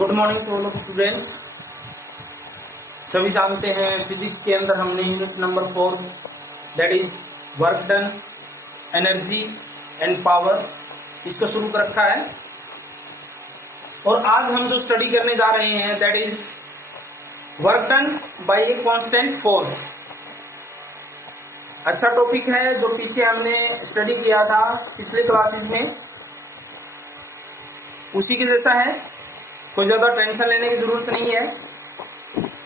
Good morning to all of students. सभी जानते हैं फिजिक्स के अंदर हमने unit number 4 that is work done, energy and power इसको शुरू कर रखा है। और आज हम जो स्टडी करने जा रहे हैं that is work done by a constant force. अच्छा टॉपिक है जो पीछे हमने स्टडी किया था पिछले क्लासेस में, उसी के जैसा है। कोई ज़्यादा टेंशन लेने की ज़रूरत नहीं है,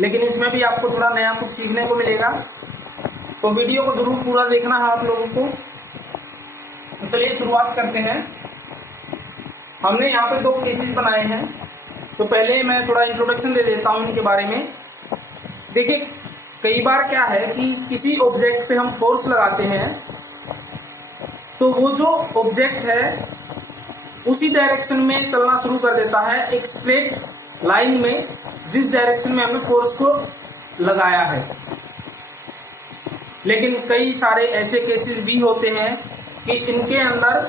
लेकिन इसमें भी आपको थोड़ा नया कुछ सीखने को मिलेगा, तो वीडियो को जरूर पूरा देखना है आप लोगों को। तो चलिए शुरुआत करते हैं। हमने यहाँ पे 2 केसेस बनाए हैं, तो पहले मैं थोड़ा इंट्रोडक्शन दे देता हूँ इनके बारे में। देखिए, कई बार क्या है कि किसी ऑब्जेक्ट पे हम फोर्स लगाते हैं तो वो जो ऑब्जेक्ट है उसी डायरेक्शन में चलना शुरू कर देता है, एक स्ट्रेट लाइन में, जिस डायरेक्शन में हमने फोर्स को लगाया है। लेकिन कई सारे ऐसे केसेस भी होते हैं कि इनके अंदर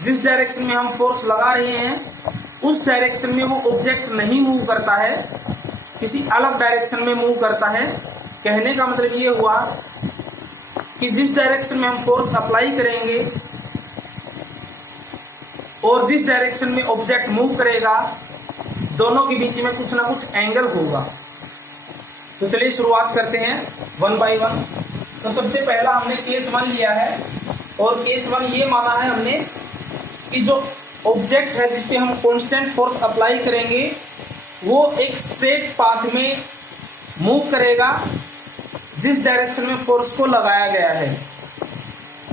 जिस डायरेक्शन में हम फोर्स लगा रहे हैं उस डायरेक्शन में वो ऑब्जेक्ट नहीं मूव करता है, किसी अलग डायरेक्शन में मूव करता है। कहने का मतलब ये हुआ कि जिस डायरेक्शन में हम फोर्स अप्लाई करेंगे और जिस डायरेक्शन में ऑब्जेक्ट मूव करेगा, दोनों के बीच में कुछ ना कुछ एंगल होगा। तो चलिए शुरुआत करते हैं 1 बाय 1। तो सबसे पहला हमने केस 1 लिया है, और केस 1 ये माना है हमने कि जो ऑब्जेक्ट है जिस पे हम कांस्टेंट फोर्स अप्लाई करेंगे वो एक स्ट्रेट पाथ में मूव करेगा जिस डायरेक्शन में फोर्स को लगाया गया है।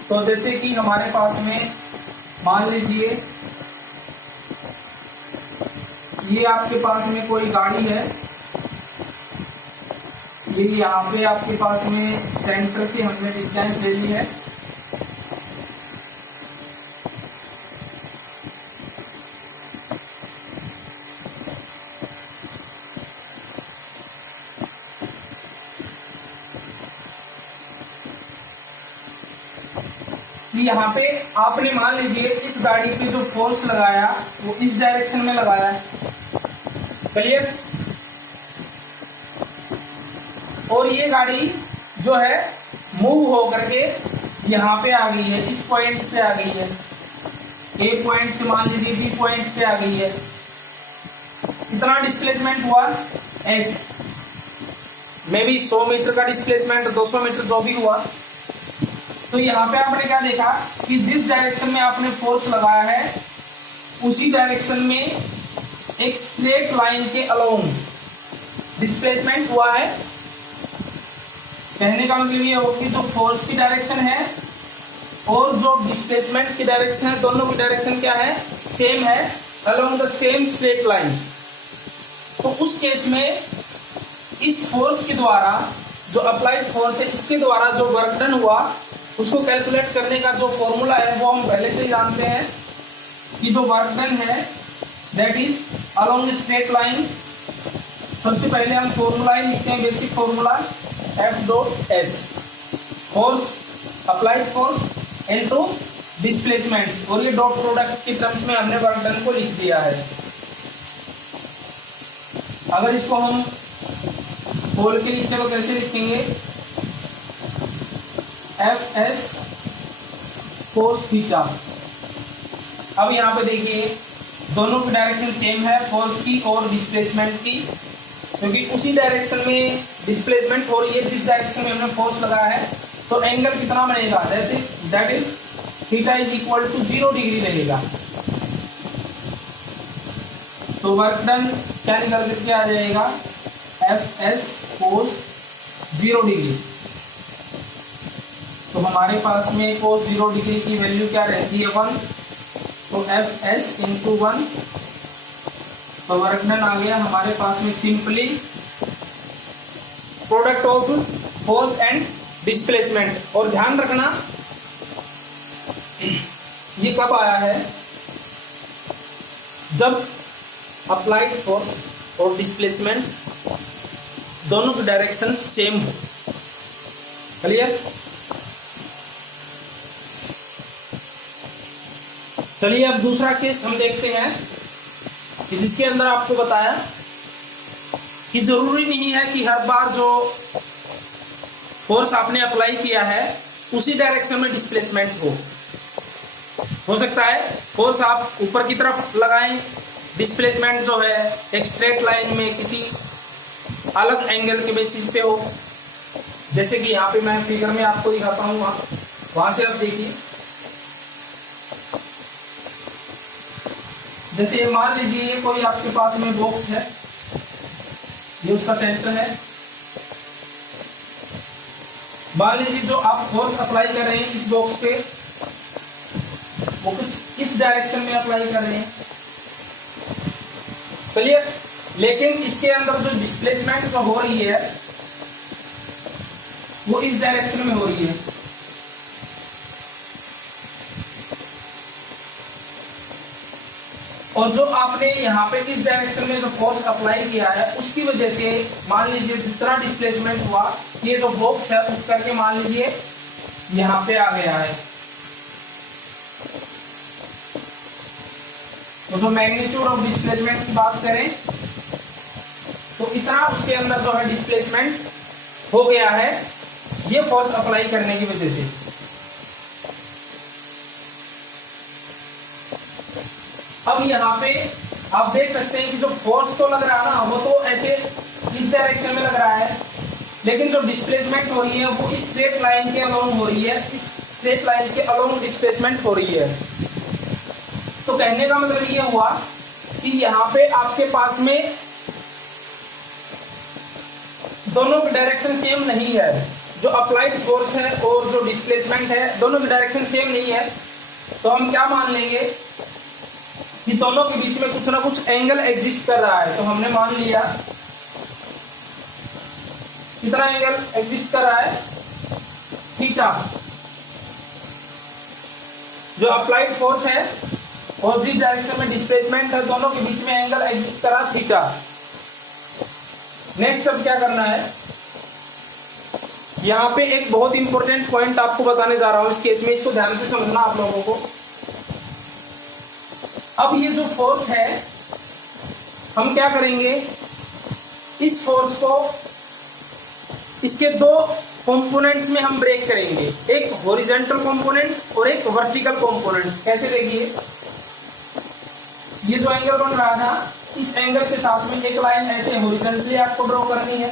तो जैसे कि हमारे पास में मान लीजिए ये आपके पास में कोई गाड़ी है, ये यहाँ पे आपके पास में सेंटर से हमने डिस्टेंस ले ली है। यहाँ पे आपने मान लीजिए इस गाड़ी पे जो फोर्स लगाया वो इस डायरेक्शन में लगाया है, क्लियर। और ये गाड़ी जो है मूव हो करके यहाँ पे आ गई है, इस पॉइंट पे आ गई है। ए पॉइंट से मान लीजिए बी पॉइंट पे आ गई है। कितना डिस्प्लेसमेंट हुआ? एस। मे बी 100 मीटर का डिस्प्लेसमेंट, 200 मीटर जो भी हुआ। तो यहाँ पे आपने क्या देखा कि जिस डायरेक्शन में आपने फोर्स लगाया है उसी डायरेक्शन में एक स्ट्रेट लाइन के अलोंग डिस्प्लेसमेंट हुआ है। कहने का मतलब ये हो कि जो फोर्स की डायरेक्शन है और जो डिस्प्लेसमेंट की डायरेक्शन है, दोनों की डायरेक्शन क्या है? सेम है, along the same straight line. तो उस केस में इस फोर्स के द्वारा, जो अप्लाइड फोर्स है, इसके द्वारा जो वर्क डन हुआ उसको कैलकुलेट करने का जो फॉर्मूला है वो हम पहले से ही जानते हैं कि जो वर्क डन है that is along straight line. सबसे पहले हम फॉर्मूला ही लिखते हैं, basic formula F.S, force, applied force into displacement, और ये डॉट प्रोडक्ट की टर्म्स में हमने वर्क डन को लिख दिया है। अगर इसको हम खोल के लिखते तो कैसे लिखेंगे? F.S cos theta. अब यहाँ पे देखिए दोनों की डायरेक्शन सेम है, फोर्स की और डिस्प्लेसमेंट की, क्योंकि उसी डायरेक्शन में डिस्प्लेसमेंट हो रही है जिस डायरेक्शन में हमने फोर्स लगाया है। तो एंगल कितना बनेगा? That is theta is equal to 0 degree रहेगा। तो वर्क डन क्या निकल करके आ जाएगा? F.S cos 0 degree. तो हमारे पास में cos 0 डिग्री की वैल्यू क्या रहती है? 1। तो F.S इंटू 1, तो वर्क डन आ गया हमारे पास में simply product of force and displacement. और ध्यान रखना ये कब आया है? जब अप्लाइड फोर्स और डिस्प्लेसमेंट दोनों की डायरेक्शन सेम हो। क्लियर? चलिए अब दूसरा केस हम देखते हैं। कि जिसके अंदर आपको बताया कि जरूरी नहीं है कि हर बार जो फोर्स आपने अप्लाई किया है उसी डायरेक्शन में डिस्प्लेसमेंट हो सकता है फोर्स आप ऊपर की तरफ लगाएं, डिस्प्लेसमेंट जो है एक स्ट्रेट लाइन में किसी अलग एंगल के बेसिस पे हो। जैसे कि यहाँ पे मैं फिगर में आपको दिखाता हूँ, वहां से आप देखिए। जैसे मान लीजिए कोई आपके पास में बॉक्स है, ये उसका सेंटर है। मान लीजिए जो आप फोर्स अप्लाई कर रहे हैं इस बॉक्स पे वो कुछ इस डायरेक्शन में अप्लाई कर रहे हैं, क्लियर। लेकिन इसके अंदर जो डिस्प्लेसमेंट जो हो रही है वो इस डायरेक्शन में हो रही है। और जो आपने यहाँ पे इस डायरेक्शन में जो फोर्स अप्लाई किया है उसकी वजह से मान लीजिए जितना डिस्प्लेसमेंट हुआ, ये जो बॉक्स है उठ करके मान लीजिए यहाँ पे आ गया है। तो जो मैग्नीट्यूड ऑफ डिस्प्लेसमेंट की बात करें तो इतना उसके अंदर जो है डिस्प्लेसमेंट हो गया है, ये फोर्स अप्लाई करने की वजह से। अब यहाँ पे आप देख सकते हैं कि जो फोर्स तो लग रहा है ना वो तो ऐसे इस डायरेक्शन में लग रहा है, लेकिन जो डिस्प्लेसमेंट हो रही है वो इस स्ट्रेट लाइन के अलोंग हो रही है, इस स्ट्रेट लाइन के अलोंग डिस्प्लेसमेंट हो रही है। तो कहने का मतलब ये हुआ कि यहाँ पे आपके पास में दोनों की डायरेक्शन सेम नहीं है। जो अप्लाइड फोर्स है और जो डिस्प्लेसमेंट है दोनों की डायरेक्शन सेम नहीं है। तो हम क्या मान लेंगे कि दोनों के बीच में कुछ ना कुछ एंगल एग्जिस्ट कर रहा है। तो हमने मान लिया कितना एंगल एग्जिस्ट कर रहा है, थीटा। जो अप्लाइड फोर्स है और जिस डायरेक्शन में डिस्प्लेसमेंट है दोनों के बीच में एंगल एग्जिस्ट कर रहा है, थीटा। नेक्स्ट अब क्या करना है, यहाँ पे एक बहुत इंपॉर्टेंट पॉइंट आपको बताने जा रहा हूं इस केस में, इसको ध्यान से समझना आप लोगों को। अब ये जो फोर्स है हम क्या करेंगे, इस फोर्स को इसके दो कंपोनेंट्स में हम ब्रेक करेंगे, एक हॉरिजॉन्टल कंपोनेंट और एक वर्टिकल कंपोनेंट। कैसे देखिए, ये जो एंगल बन रहा था इस एंगल के साथ में एक लाइन ऐसे हॉरिजॉन्टली आपको ड्रॉ करनी है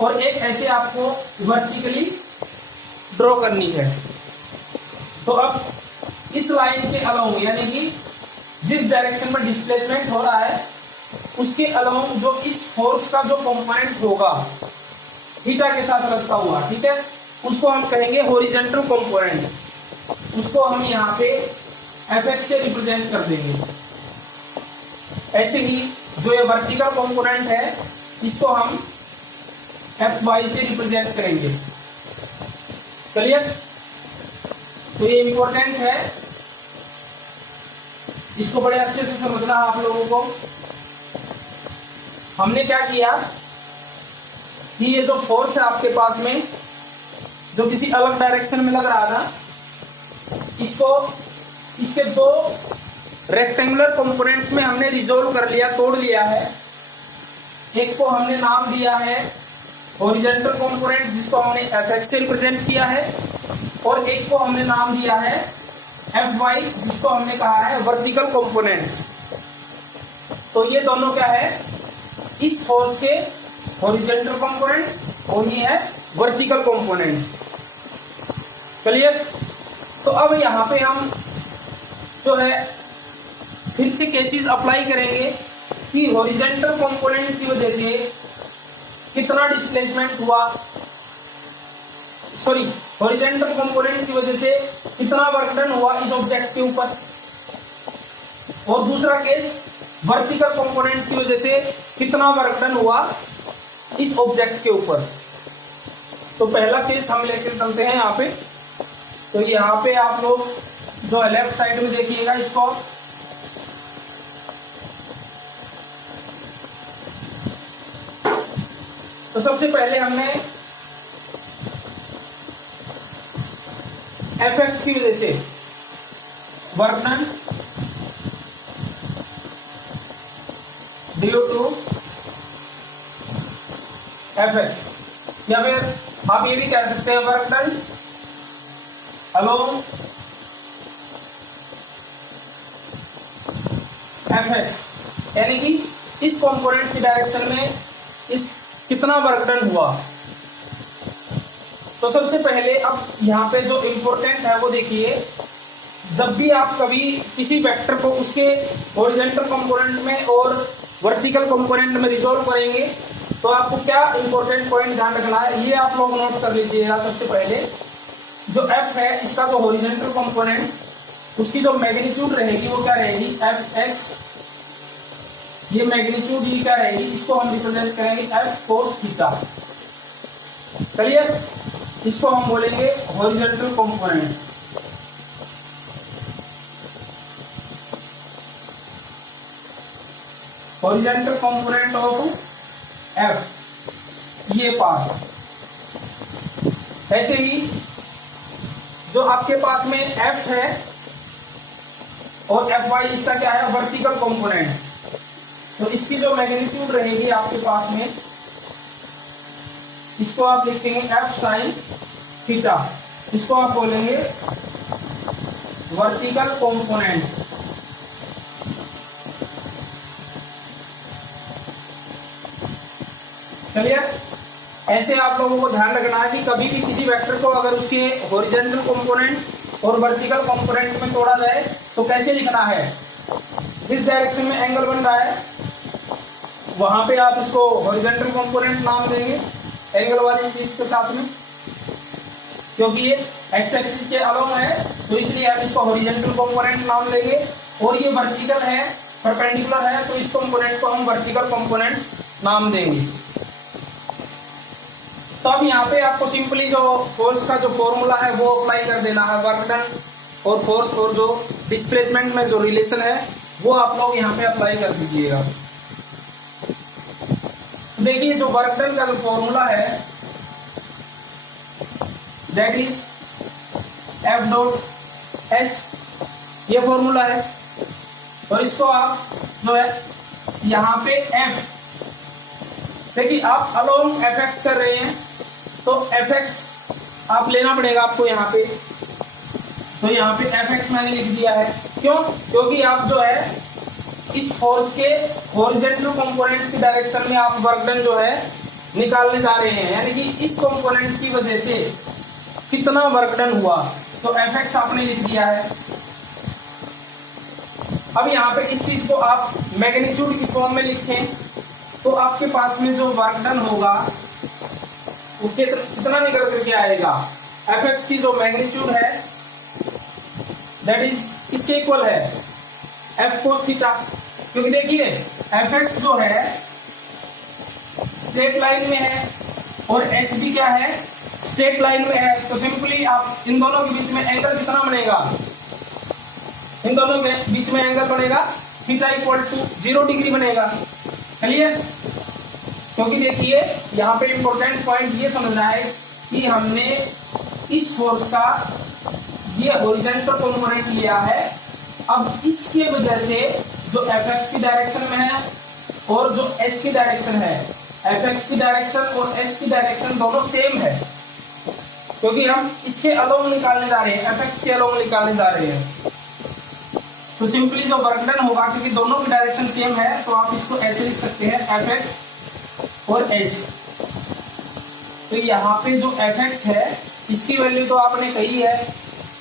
और एक ऐसे आपको वर्टिकली ड्रॉ करनी है। तो अब इस लाइन के अलोंग यानी कि जिस डायरेक्शन में डिस्प्लेसमेंट हो रहा है उसके अलोंग जो इस फोर्स का जो कंपोनेंट होगा थीटा के साथ लगता हुआ, ठीक है, उसको हम कहेंगे हॉरिजॉन्टल कंपोनेंट। उसको हम यहाँ पे Fx से रिप्रेजेंट कर देंगे। ऐसे ही जो ये वर्टिकल कंपोनेंट है इसको हम Fy से रिप्रेजेंट करेंगे। क्लियर? तो ये इंपॉर्टेंट है, इसको बड़े अच्छे से समझना आप लोगों को। हमने क्या किया कि ये जो फोर्स है आपके पास में जो किसी अलग डायरेक्शन में लग रहा था, इसको इसके दो रेक्टेंगुलर कंपोनेंट्स में हमने रिजोल्व कर लिया, तोड़ लिया है। एक को हमने नाम दिया है हॉरिजॉन्टल कंपोनेंट जिसको हमने Fx से रिप्रेजेंट किया है, और एक को हमने नाम दिया है Fy जिसको हमने कहा है वर्टिकल कंपोनेंट्स। तो ये दोनों क्या है, इस फोर्स के हॉरिजॉन्टल कंपोनेंट और ये है वर्टिकल कंपोनेंट। क्लियर? तो अब यहाँ पे हम जो है फिर से केसेस अप्लाई करेंगे कि हॉरिजॉन्टल कंपोनेंट की वजह से कितना डिस्प्लेसमेंट हुआ, सॉरी हॉरिजॉन्टल कंपोनेंट की वजह से कितना वर्क डन हुआ इस ऑब्जेक्ट के ऊपर, और दूसरा केस वर्टिकल कंपोनेंट की वजह से कितना वर्क डन हुआ इस ऑब्जेक्ट के ऊपर। तो पहला केस हम लेकर चलते हैं यहाँ पे। तो यहाँ पे आप लोग जो है लेफ्ट साइड में देखिएगा इसको, तो सबसे पहले हमने Fx की वजह से work done due to Fx, या फिर आप ये भी कह सकते हैं वर्क डन अलोंग Fx, यानी कि इस कंपोनेंट की डायरेक्शन में इस कितना वर्क डन हुआ। तो सबसे पहले अब यहाँ पे जो इम्पोर्टेंट है वो देखिए, जब भी आप कभी किसी वेक्टर को उसके हॉरिजॉन्टल कंपोनेंट में और वर्टिकल कंपोनेंट में रिजॉल्व करेंगे तो आपको क्या इंपॉर्टेंट पॉइंट ध्यान रखना है, ये आप लोग नोट कर लीजिएगा। सबसे पहले जो f है इसका जो हॉरिजॉन्टल कंपोनेंट, उसकी जो मैग्नीट्यूड रहेगी वो क्या रहेगी, fx, ये मैग्नीट्यूड ये क्या रहेगी, इसको हम रिप्रेजेंट करेंगे f cos थीटा। क्लियर, इसको हम बोलेंगे horizontal component. Horizontal component of f, ये पार्ट। ऐसे ही जो आपके पास में f है और fy इसका क्या है, वर्टिकल कंपोनेंट, तो इसकी जो मैग्नीट्यूड रहेगी आपके पास में, इसको आप लिखेंगे f sin थीटा, इसको आप बोलेंगे वर्टिकल कंपोनेंट। क्लियर, ऐसे आप लोगों को ध्यान रखना है कि कभी भी किसी वेक्टर को अगर उसके हॉरिजॉन्टल कंपोनेंट और वर्टिकल कंपोनेंट में तोड़ा जाए तो कैसे लिखना है, जिस डायरेक्शन में एंगल बन रहा है वहां पे आप इसको हॉरिजॉन्टल कंपोनेंट नाम देंगे एंगल वाली चीज के साथ में, क्योंकि ये एक्स एक्सिस के अलोंग है तो इसलिए आप इसको हॉरिजॉन्टल कंपोनेंट नाम देंगे, और ये वर्टिकल है, परपेंडिकुलर है, तो इस कंपोनेंट को हम वर्टिकल कंपोनेंट नाम देंगे। तो अब यहाँ पे आपको सिंपली जो फोर्स का जो फॉर्मूला है वो अप्लाई कर देना है, वर्क डन और फोर्स और जो डिस्प्लेसमेंट में जो रिलेशन है वो आप लोग यहाँ पे अप्लाई कर दीजिएगा। देखिए जो वर्क डन का जो फॉर्मूला है that is F dot S, ये फॉर्मूला है, और इसको आप जो है यहाँ पे F, देखिए आप अलोंग Fx कर रहे हैं तो Fx आप लेना पड़ेगा आपको यहाँ पे, तो यहाँ पे Fx मैंने लिख दिया है। क्यों, क्योंकि आप जो है इस फोर्स के हॉरिजॉन्टल कंपोनेंट की डायरेक्शन में आप वर्क डन जो है निकालने जा रहे हैं, यानी कि इस कंपोनेंट की वजह से कितना वर्क डन हुआ, तो Fx आपने लिख दिया है। अब यहाँ पे इस चीज को आप मैग्नीट्यूड की फॉर्म में लिखें तो आपके पास में जो वर्क डन होगा वो कितना निकल करके आएगा, Fx की जो मैग्नीट्यूड है दैट इज किसके इक्वल है, F cos थीटा, क्योंकि देखिए Fx जो है स्ट्रेट लाइन में है और S भी क्या है, स्ट्रेट लाइन में है, तो सिंपली आप इन दोनों के बीच में एंगल कितना बनेगा, इन दोनों के बीच में एंगल बनेगा थीटा इक्वल टू 0 डिग्री बनेगा। क्लियर, क्योंकि देखिए यहाँ पे इंपॉर्टेंट पॉइंट ये समझना है कि हमने इस फोर्स का ये हॉरिजॉन्टल कंपोनेंट लिया है, अब इसके वजह से जो Fx की डायरेक्शन में है और जो S की डायरेक्शन है, Fx की डायरेक्शन और S की डायरेक्शन दोनों सेम है, क्योंकि हम इसके अलोंग निकालने जा रहे हैं, Fx के अलोंग निकालने जा रहे हैं, तो सिंपली जो वर्क डन होगा क्योंकि दोनों की डायरेक्शन सेम है तो आप इसको ऐसे लिख सकते हैं Fx और S। तो यहाँ पे जो Fx है इसकी वैल्यू तो आपने कही है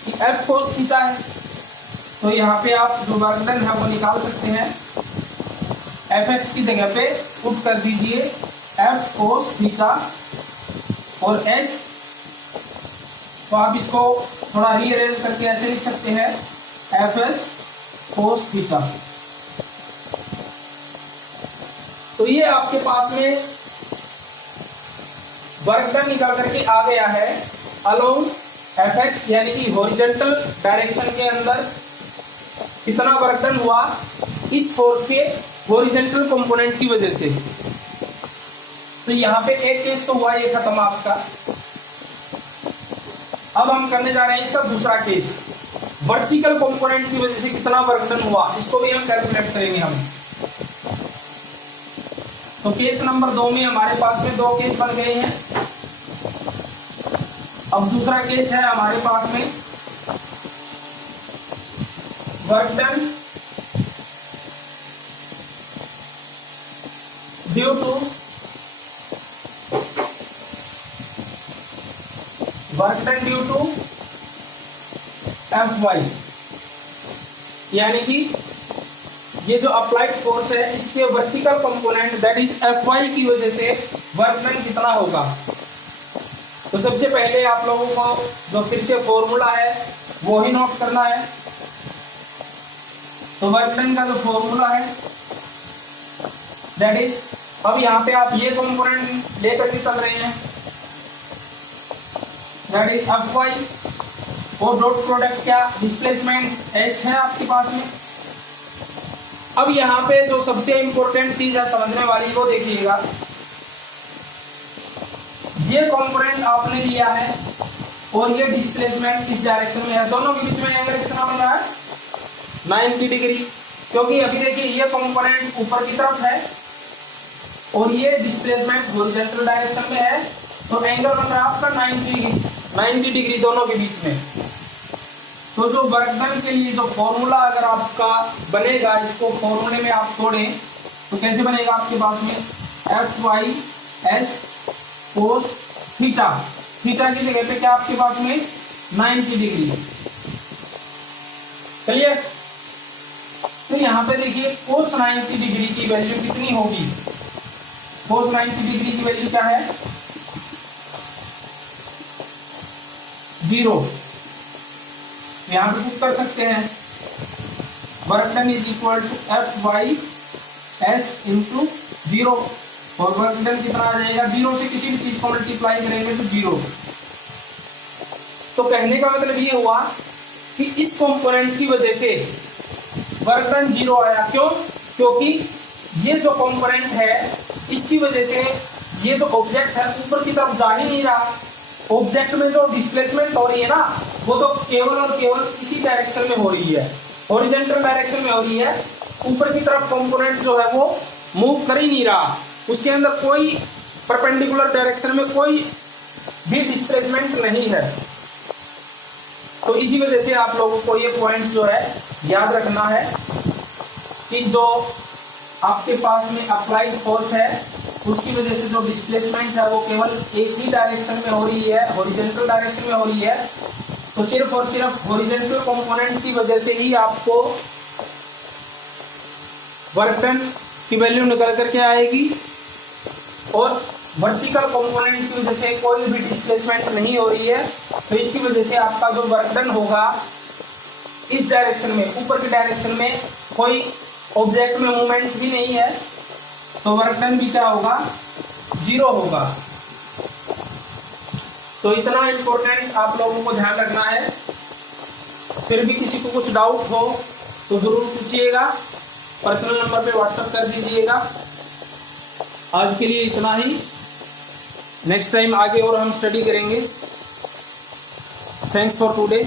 कि F cos थीटा है, तो यहाँ पे आप जो वर्क डन है वो निकाल सकते हैं, Fx की जगह पे पुट कर दीजिए F cos थीटा और S, तो आप इसको थोड़ा रीअरेंज करके ऐसे लिख सकते हैं Fs cos थीटा। तो ये आपके पास में वर्क डन निकल करके आ गया है अलोंग Fx, यानी कि हॉरिजॉन्टल डायरेक्शन के अंदर कितना वर्क डन हुआ इस फोर्स के हॉरिजॉन्टल कंपोनेंट की वजह से। तो यहाँ पे एक केस तो हुआ, ये खत्म आपका। अब हम करने जा रहे हैं इसका दूसरा केस, वर्टिकल कंपोनेंट की वजह से कितना वर्क डन हुआ, इसको भी हम कैलकुलेट करेंगे हम। तो केस नंबर 2 में हमारे पास में 2 केस बन गए हैं। अब दूसरा केस है हमारे पास में work done due to Fy, यानी कि ये जो अप्लाइड फोर्स है इसके vertical component that is Fy की वजह से वर्क डन कितना होगा। तो सबसे पहले आप लोगों को जो फिर से फॉर्मूला है वो ही नोट करना है। तो वर्क डन का जो फॉर्मूला है दैट इज, अब यहाँ पे आप ये कंपोनेंट लेकर के चल रहे हैं दैट इज Fy और डॉट प्रोडक्ट क्या डिस्प्लेसमेंट S है आपके पास में। अब यहाँ पे जो सबसे इंपॉर्टेंट चीज है समझने वाली वो देखिएगा, ये कंपोनेंट आपने लिया है और ये डिस्प्लेसमेंट इस डायरेक्शन में है, दोनों के बीच में एंगल कितना बन रहा है 90 डिग्री, क्योंकि अभी देखिए ये कंपोनेंट ऊपर की तरफ है और ये डिस्प्लेसमेंट हॉरिजॉन्टल डायरेक्शन में है, तो एंगल बन रहा है आपका 90 डिग्री दोनों के बीच में। तो जो वर्क डन के लिए जो फॉर्मूला अगर आपका बनेगा, इसको फॉर्मूले में आप तोड़ें तो कैसे बनेगा आपके पास में Fy S cos theta, theta की जगह पे क्या आपके पास में 90 डिग्री। क्लियर। तो यहाँ पे देखिए cos 90 डिग्री की वैल्यू कितनी होगी, cos 90 डिग्री की वैल्यू क्या है 0। यहां पे पुट कर सकते हैं work done is equal to Fy S into 0, और वर्क डन कितना आ जाएगा 0 से किसी भी चीज को मल्टीप्लाई करेंगे तो 0। तो कहने का मतलब ये हुआ कि इस कंपोनेंट की वजह से वर्क डन 0 आया। क्यों? क्योंकि ये जो कंपोनेंट है इसकी वजह से ये जो ऑब्जेक्ट है ऊपर की तरफ जा ही नहीं रहा। ऑब्जेक्ट में जो डिस्प्लेसमेंट हो रही है ना वो तो केवल और केवल इसी डायरेक्शन में हो रही है, हॉरिजॉन्टल डायरेक्शन में हो रही है। ऊपर की तरफ कंपोनेंट जो है वो मूव कर ही नहीं रहा, उसके अंदर कोई परपेंडिकुलर डायरेक्शन में कोई भी डिस्प्लेसमेंट नहीं है। तो इसी वजह से आप लोगों को ये पॉइंट जो है याद रखना है कि जो आपके पास में अप्लाइड फोर्स है उसकी वजह से जो डिस्प्लेसमेंट है वो केवल एक ही डायरेक्शन में हो रही है, हॉरिजॉन्टल डायरेक्शन में हो रही है। तो सिर्फ और सिर्फ हॉरिजॉन्टल कंपोनेंट की वजह से ही आपको वर्क डन की वैल्यू निकल करके आएगी, और वर्टिकल कंपोनेंट की वजह से कोई भी डिस्प्लेसमेंट नहीं हो रही है। तो इसकी वजह से आपका जो वर्क डन होगा इस डायरेक्शन में, ऊपर की डायरेक्शन में कोई ऑब्जेक्ट में मूवमेंट भी नहीं है, तो वर्क डन भी क्या होगा 0 होगा। तो इतना इंपॉर्टेंट आप लोगों को ध्यान रखना है। फिर भी किसी को कुछ डाउट हो तो जरूर पूछिएगा, पर्सनल नंबर पे व्हाट्सएप कर दीजिएगा। आज के लिए इतना ही, नेक्स्ट टाइम आगे और हम स्टडी करेंगे। Thanks for today.